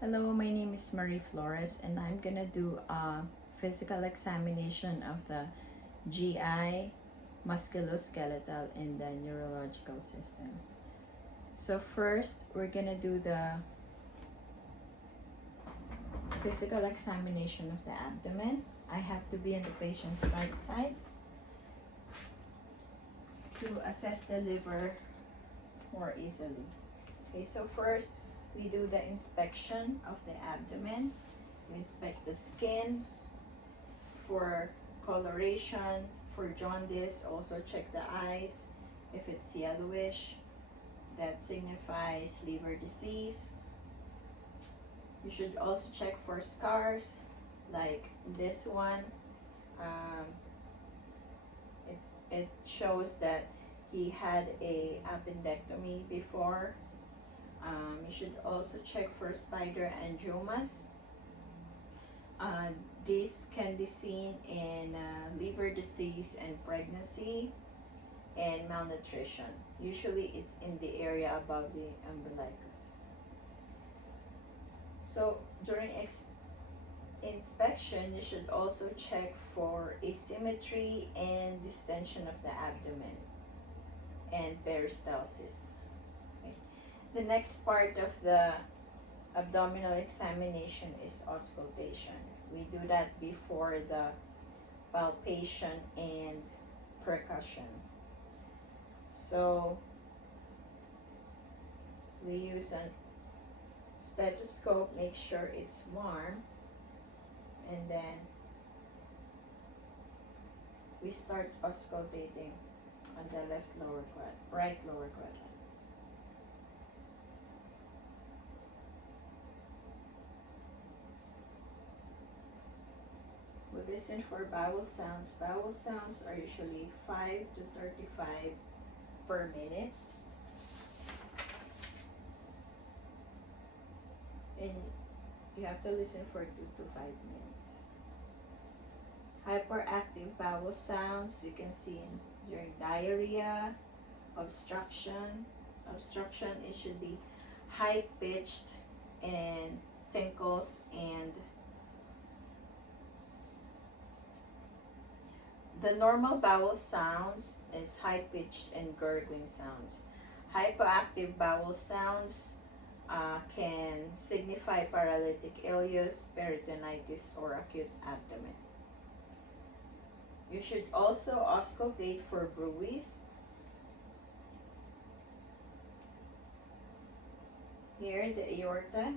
Hello, my name is Marie Flores, and I'm gonna do a physical examination of the GI, musculoskeletal, and the neurological systems. So first, we're gonna do the physical examination of the abdomen. I have to be on the patient's right side to assess the liver more easily. Okay, so first, we do the inspection of the abdomen. We inspect the skin for coloration, for jaundice. Also check the eyes. If it's yellowish, that signifies liver disease. You should also check for scars, like this one. Um, it shows that he had a appendectomy before. You should also check for spider angiomas. This can be seen in liver disease and pregnancy and malnutrition. Usually it's in the area above the umbilicus. So during inspection, you should also check for asymmetry and distension of the abdomen and peristalsis. Okay. The next part of the abdominal examination is auscultation. We do that before the palpation and percussion. So we use a stethoscope, make sure it's warm, and then we start auscultating on the right lower quadrant. We listen for vowel sounds. Vowel sounds are usually 5 to 35 per minute. And you have to listen for 2 to 5 minutes. Hyperactive vowel sounds you can see during diarrhea, obstruction. Obstruction, it should be high pitched and tinkles, and the normal vowel sounds is high pitched and gurgling sounds. Hypoactive vowel sounds can signify paralytic ileus, peritonitis, or acute abdomen. You should also auscultate for bruits. Here, the aorta,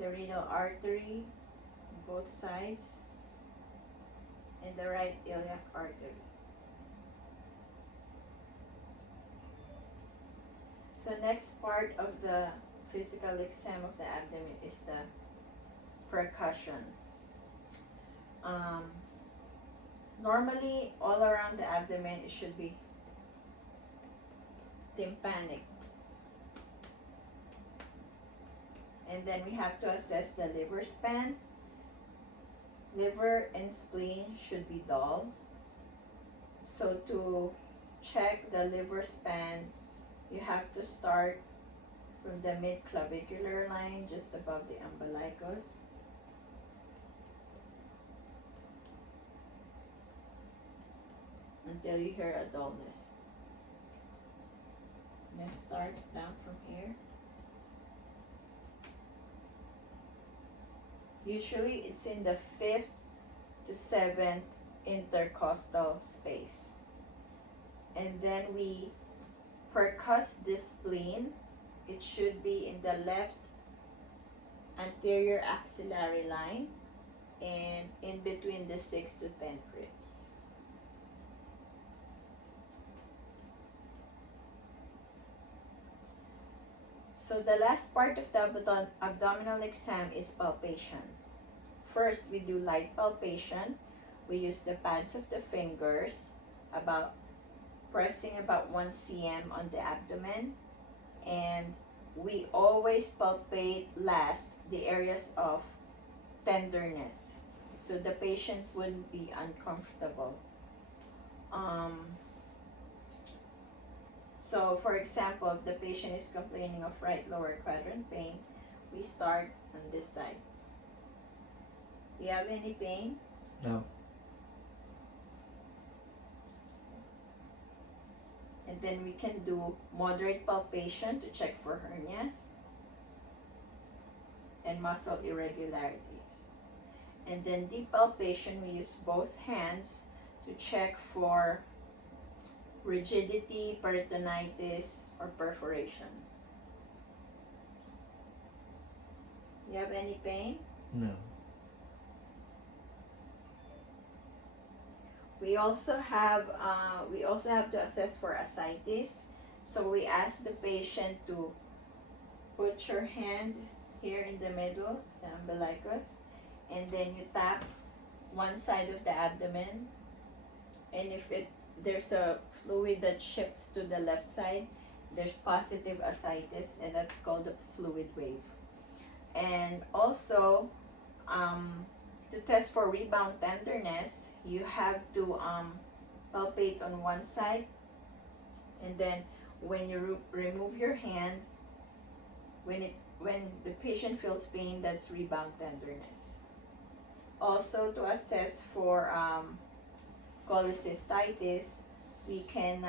the renal artery, both sides, and the right iliac artery. So next part of the physical exam of the abdomen is the percussion. Normally, all around the abdomen, it should be tympanic. And then we have to assess the liver span. Liver and spleen should be dull. So to check the liver span, you have to start from the mid-clavicular line just above the umbilicus. Until you hear a dullness. Then start down from here. Usually it's in the 5th to 7th intercostal space. And then we percuss the spleen. It should be in the left anterior axillary line and in between the 6 to 10 ribs. So the last part of the abdominal exam is palpation. First, we do light palpation. We use the pads of the fingers, pressing about 1 cm on the abdomen, and we always palpate last the areas of tenderness, so the patient wouldn't be uncomfortable. So for example, if the patient is complaining of right lower quadrant pain, we start on this side. Do you have any pain? No. And then we can do moderate palpation to check for hernias and muscle irregularities. And then deep palpation, we use both hands to check for rigidity, peritonitis, or perforation. You have any pain? No. We also have to assess for ascites. So we ask the patient to put your hand here in the middle, the umbilicus, and then you tap one side of the abdomen. And if there's a fluid that shifts to the left side, there's positive ascites, and that's called the fluid wave. And also, to test for rebound tenderness, you have to palpate on one side, and then when you remove your hand, when the patient feels pain, that's rebound tenderness. Also, to assess for cholecystitis, we can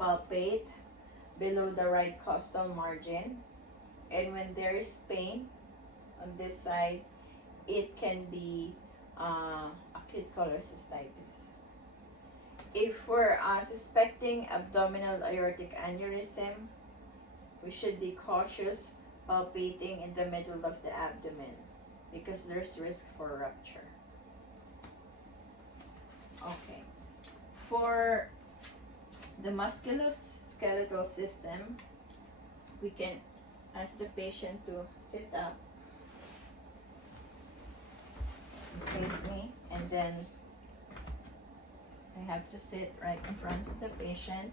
palpate below the right costal margin, and when there is pain on this side, it can be acute cholecystitis. If we're suspecting abdominal aortic aneurysm, we should be cautious palpating in the middle of the abdomen because there's risk for rupture. Okay. For the musculoskeletal system, we can ask the patient to sit up and face me, and then I have to sit right in front of the patient.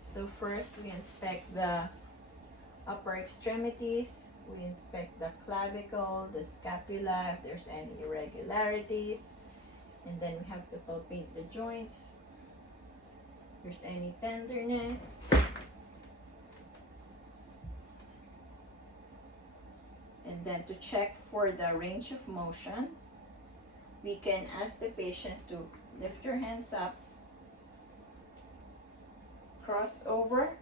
So first we inspect the upper extremities, we inspect the clavicle, the scapula, if there's any irregularities, and then we have to palpate the joints, if there's any tenderness. And then to check for the range of motion, we can ask the patient to lift your hands up, cross over,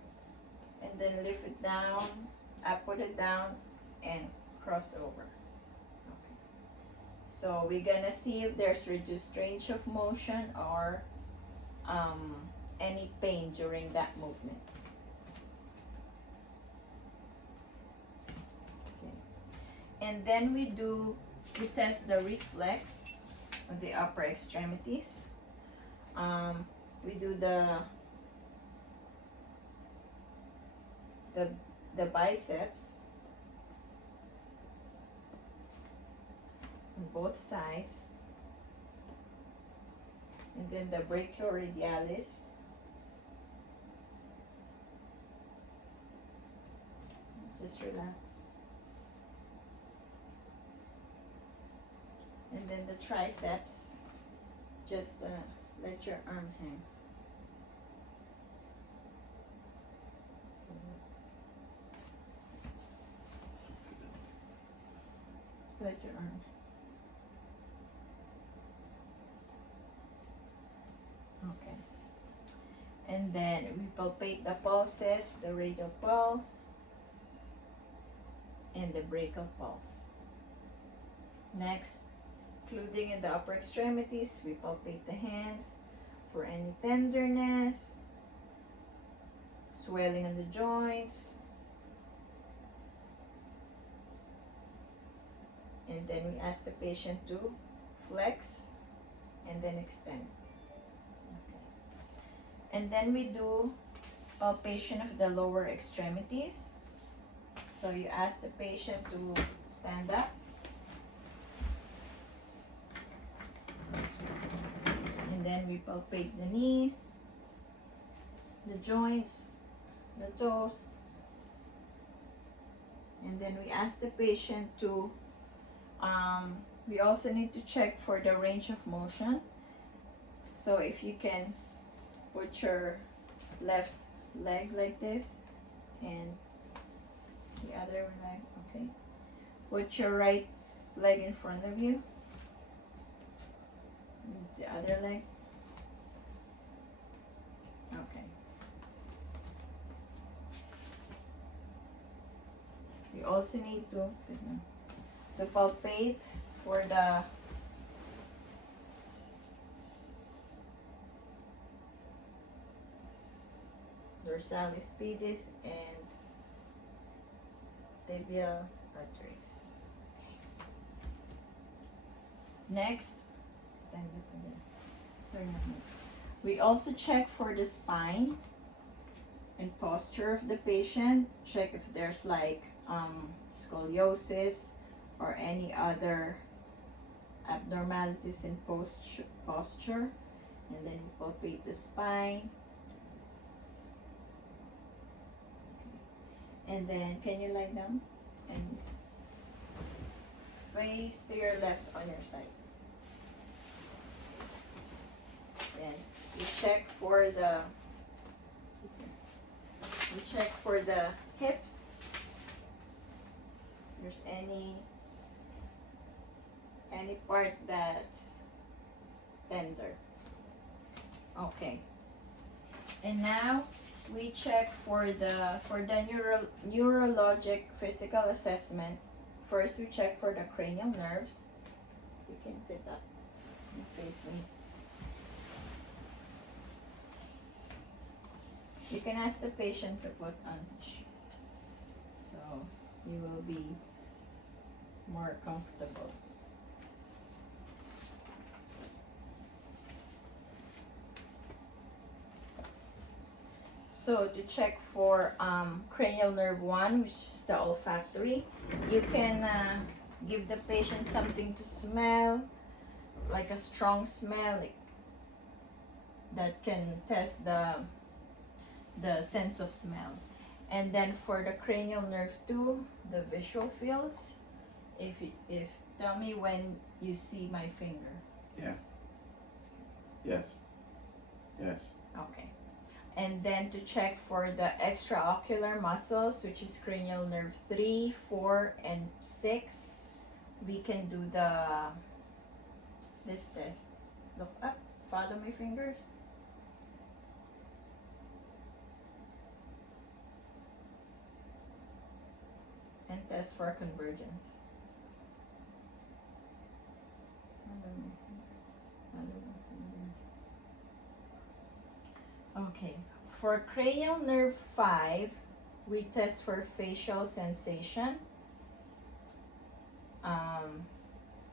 and then lift it down, put it down, and cross over. Okay. So we're gonna see if there's reduced range of motion or any pain during that movement. Okay. And then we test the reflex on the upper extremities. We do the biceps on both sides, and then the brachioradialis, just relax, and then the triceps, just let your arm hang. Let your arm. Okay. And then we palpate the pulses, the radial pulse, and the brachial pulse. Next, including in the upper extremities, we palpate the hands for any tenderness, swelling on the joints, and then we ask the patient to flex and then extend. Okay. And then we do palpation of the lower extremities. So you ask the patient to stand up, and then we palpate the knees, the joints, the toes, and then we ask the patient to we also need to check for the range of motion. So if you can put your left leg like this and the other leg. Okay. Put your right leg in front of you. The other leg. Okay. We also need to palpate for the dorsalis pedis and tibial arteries. Next, stand up again. Turn your head. We also check for the spine and posture of the patient. Check if there's like scoliosis or any other abnormalities in posture. And then we palpate the spine. And then, can you lie down and face to your left on your side? Then we check for the hips. If there's any part that's tender. Okay. And now we check for the neurologic physical assessment. First, we check for the cranial nerves. You can sit up and face me. You can ask the patient to put on his shoe, so you will be more comfortable. So to check for cranial nerve 1, which is the olfactory, you can give the patient something to smell, like a strong smell that can test the sense of smell. And then for the cranial nerve 2, the visual fields, if tell me when you see my finger. Yeah. Yes. Yes. Okay. And then to check for the extraocular muscles, which is cranial nerve 3, 4, and 6, we can do this test. Look up, follow my fingers. And test for convergence. Follow my fingers. Follow my fingers. Okay, for cranial nerve 5, we test for facial sensation.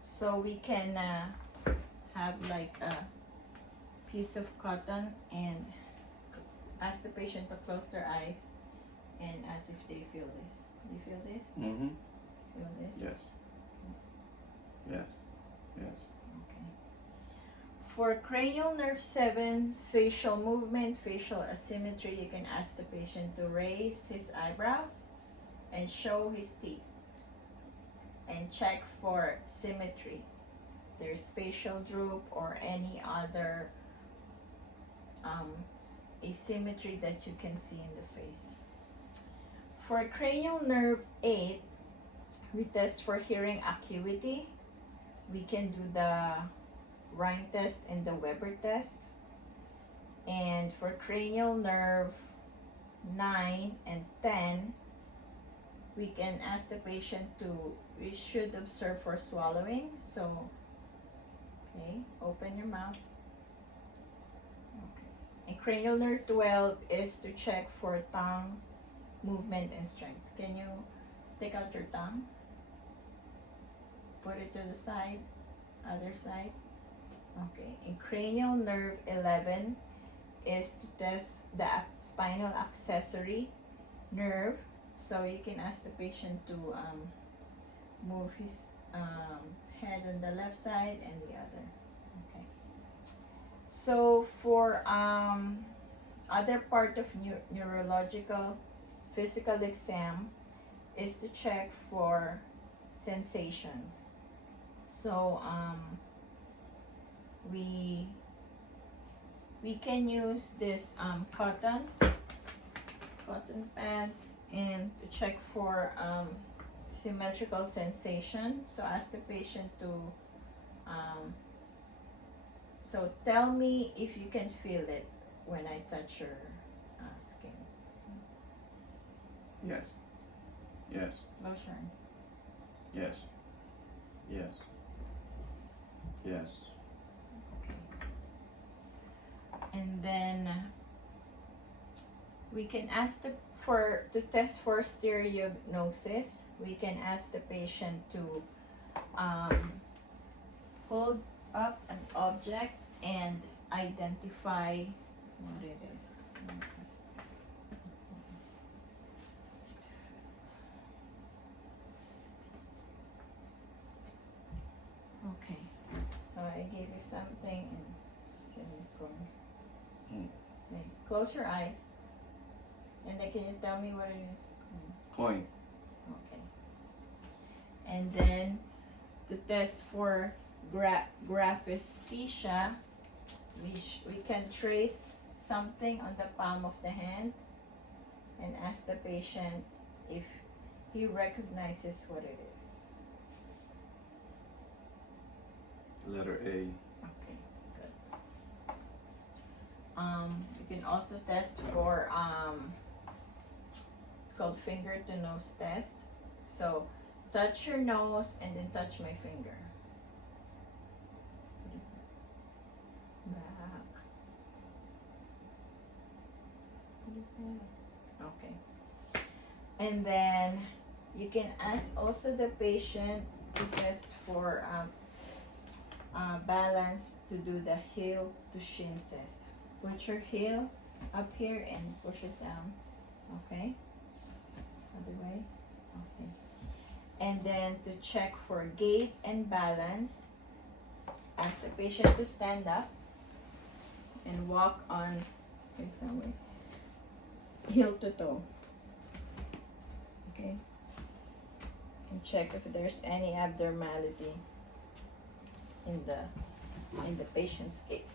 So we can have like a piece of cotton and ask the patient to close their eyes and ask if they feel this. You feel this? Mm-hmm. Feel this? Yes. Yes. Yes. Okay. For cranial nerve 7, facial movement, facial asymmetry, you can ask the patient to raise his eyebrows and show his teeth and check for symmetry. There's facial droop or any other asymmetry that you can see in the face. For cranial nerve 8, we test for hearing acuity. We can do the Rhine test and the Weber test. And for cranial nerve 9 and 10, we can ask the patient we should observe for swallowing. So, okay, open your mouth. Okay. And cranial nerve 12 is to check for tongue movement and strength. Can you stick out your tongue? Put it to the side, other side. Okay, and cranial nerve 11 is to test the spinal accessory nerve. So you can ask the patient to move his head on the left side and the other. Okay. So for other part of neurological physical exam is to check for sensation. So we can use this cotton cotton pads and to check for symmetrical sensation. So ask the patient to so tell me if you can feel it when I touch your skin. Yes. Yes. Close your eyes. Yes. Yes. Yes. Okay. And then we can ask to test for stereognosis. We can ask the patient to hold up an object and identify what it is. Okay, so I gave you something in silicone. Okay, close your eyes. And then can you tell me what it is? Coin. Okay. And then to test for graphesthesia, we can trace something on the palm of the hand and ask the patient if he recognizes what it is. Letter A. Okay, good. You can also test for it's called finger to nose test. So touch your nose and then touch my finger. Back. Okay. And then you can ask also the patient to test for balance, to do the heel to shin test. Put your heel up here and push it down. Okay? Other way. Okay. And then to check for gait and balance, ask the patient to stand up and walk on, face that way, heel to toe. Okay? And check if there's any abnormality in the patient's gait.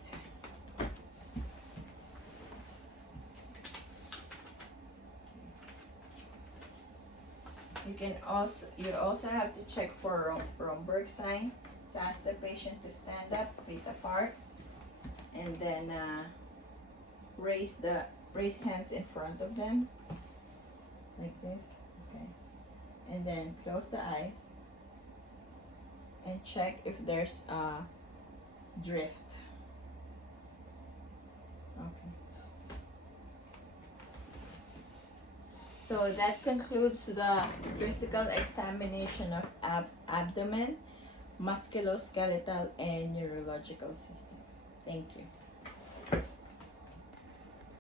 You also have to check for Romberg sign. So ask the patient to stand up, feet apart, and then raise hands in front of them like this. Okay, and then close the eyes and check if there's a drift. Okay. So that concludes the physical examination of abdomen, musculoskeletal, and neurological system. Thank you.